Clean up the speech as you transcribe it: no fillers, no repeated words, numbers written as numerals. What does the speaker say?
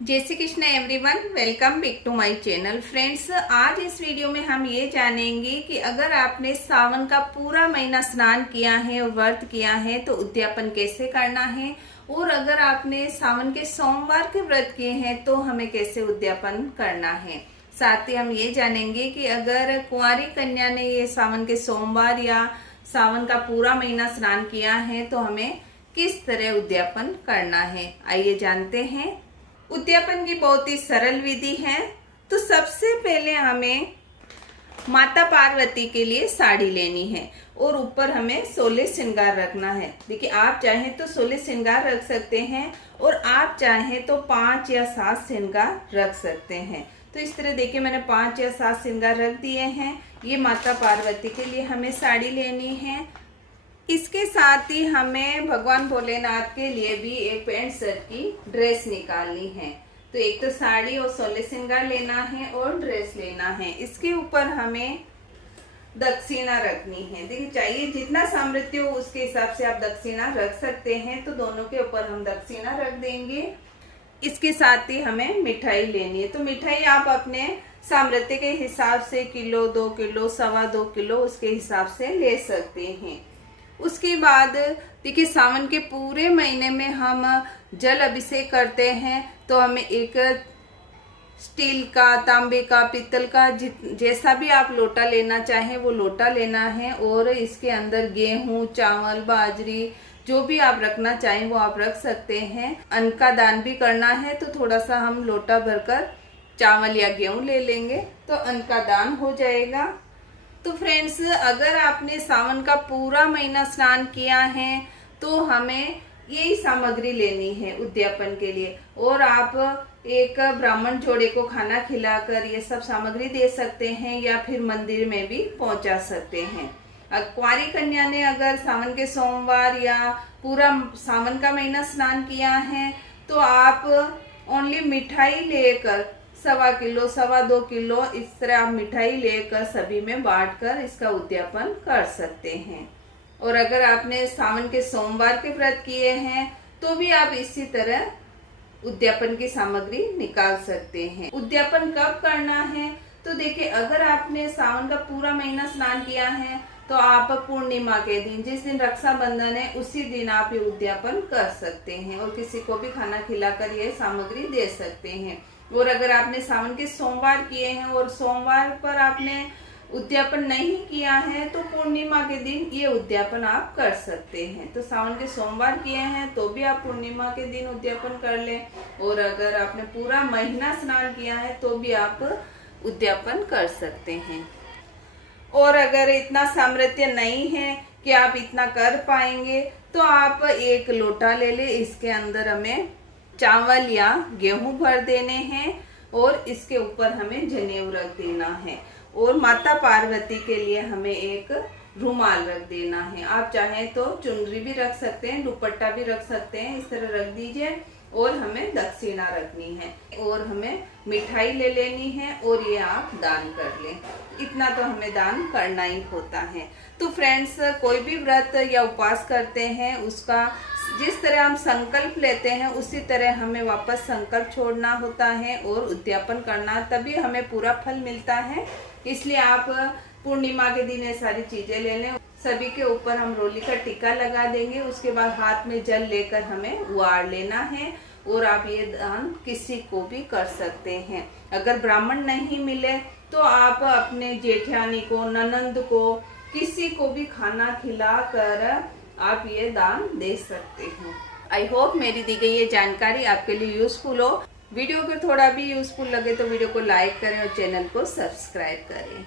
जय Shri Krishna everyone, welcome back to my channel. Friends, आज इस वीडियो में हम ये जानेंगे कि अगर आपने सावन का पूरा महीना स्नान किया है और व्रत किया है तो उद्यापन कैसे करना है, और अगर आपने सावन के सोमवार के व्रत किए हैं तो हमें कैसे उद्यापन करना है। साथ ही हम ये जानेंगे कि अगर कुंवारी कन्या ने ये सावन के सोमवार या सावन का पूरा महीना स्नान किया है तो हमें किस तरह उद्यापन करना है। आइए जानते हैं। उद्यापन की बहुत ही सरल विधि है। तो सबसे पहले हमें माता पार्वती के लिए साड़ी लेनी है और ऊपर हमें 16 श्रृंगार रखना है। देखिए, आप चाहें तो 16 श्रृंगार रख सकते हैं और आप चाहें तो 5 या 7 श्रृंगार रख सकते हैं। तो इस तरह देखिए, मैंने 5 या 7 श्रृंगार रख दिए हैं। ये माता पार्वती के लिए हमें साड़ी लेनी है। इसके साथ ही हमें भगवान भोलेनाथ के लिए भी एक पैंट शर्ट की ड्रेस निकालनी है। तो एक तो साड़ी और 16 श्रृंगार लेना है और ड्रेस लेना है। इसके ऊपर हमें दक्षिणा रखनी है। देखिए, चाहिए जितना सामर्थ्य हो उसके हिसाब से आप दक्षिणा रख सकते हैं। तो दोनों के ऊपर हम दक्षिणा रख देंगे। इसके साथ ही हमें मिठाई लेनी है। तो मिठाई आप अपने सामर्थ्य के हिसाब से किलो, 2 किलो, 2.25 किलो उसके हिसाब से ले सकते हैं। उसके बाद देखिए, सावन के पूरे महीने में हम जल अभिषेक करते हैं। तो हमें एक स्टील का, तांबे का, पीतल का, जैसा भी आप लोटा लेना चाहें वो लोटा लेना है। और इसके अंदर गेहूं, चावल, बाजरी जो भी आप रखना चाहें वो आप रख सकते हैं। अन्न का दान भी करना है तो थोड़ा सा हम लोटा भरकर चावल या गेहूं ले लेंगे तो अन्न का दान हो जाएगा। तो फ्रेंड्स, अगर आपने सावन का पूरा महीना स्नान किया है तो हमें यही सामग्री लेनी है उद्यापन के लिए। और आप एक ब्राह्मण जोड़े को खाना खिलाकर ये सब सामग्री दे सकते हैं या फिर मंदिर में भी पहुंचा सकते हैं। कुंवारी कन्या ने अगर सावन के सोमवार या पूरा सावन का महीना स्नान किया है तो आप ओनली मिठाई लेकर 1.25 किलो, 2.25 किलो इस तरह आप मिठाई लेकर सभी में बांटकर इसका उद्यापन कर सकते हैं। और अगर आपने सावन के सोमवार के व्रत किए हैं तो भी आप इसी तरह उद्यापन की सामग्री निकाल सकते हैं। उद्यापन कब करना है? तो देखिए, अगर आपने सावन का पूरा महीना स्नान किया है तो आप पूर्णिमा के दिन, जिस दिन रक्षाबंधन है उसी दिन आप ये उद्यापन कर सकते हैं और किसी को भी खाना खिलाकर ये सामग्री दे सकते हैं। और अगर आपने सावन के सोमवार किए हैं और सोमवार पर आपने उद्यापन नहीं किया है तो पूर्णिमा के दिन ये उद्यापन आप कर सकते हैं। तो सावन के सोमवार किए हैं तो भी आप पूर्णिमा के दिन उद्यापन कर लें। और अगर आपने पूरा महीना स्नान किया है तो भी आप उद्यापन कर सकते हैं। और अगर इतना सामर्थ्य नहीं है कि आप इतना कर पाएंगे तो आप एक लोटा ले ले। इसके अंदर हमें चावल या गेहूं भर देने हैं और इसके ऊपर हमें जनेऊ रख देना है। और माता पार्वती के लिए हमें एक रुमाल रख देना है। आप चाहें तो चुनरी भी रख सकते हैं, दुपट्टा भी रख सकते हैं। इस तरह रख दीजिए। और हमें दक्षिणा रखनी है और हमें मिठाई ले लेनी है और ये आप दान कर लें। इतना तो हमें दान करना ही होता है। तो फ्रेंड्स, कोई भी व्रत या उपवास करते हैं उसका जिस तरह हम संकल्प लेते हैं उसी तरह हमें वापस संकल्प छोड़ना होता है और उद्यापन करना, तभी हमें पूरा फल मिलता है। इसलिए आप पूर्णिमा के दिन ये सारी चीजें ले लें। सभी के ऊपर हम रोली का टीका लगा देंगे। उसके बाद हाथ में जल लेकर हमें उबार लेना है। और आप ये दान किसी को भी कर सकते हैं। अगर ब्राह्मण नहीं मिले तो आप अपने जेठानी को, ननंद को, किसी को भी खाना खिलाकर आप ये दान दे सकते हैं। आई होप मेरी दी गई ये जानकारी आपके लिए यूजफुल हो। वीडियो को थोड़ा भी यूजफुल लगे तो वीडियो को लाइक करें और चैनल को सब्सक्राइब करें।